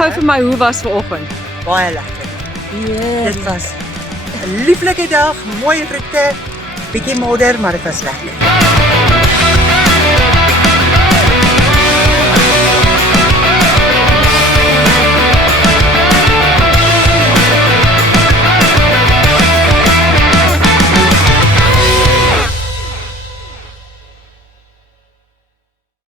gou vir my, hoe was vanoggend? Baie lekker. Ja, Dit was 'n lieflike dag, mooi ritte, bietjie modder, maar dit was lekker.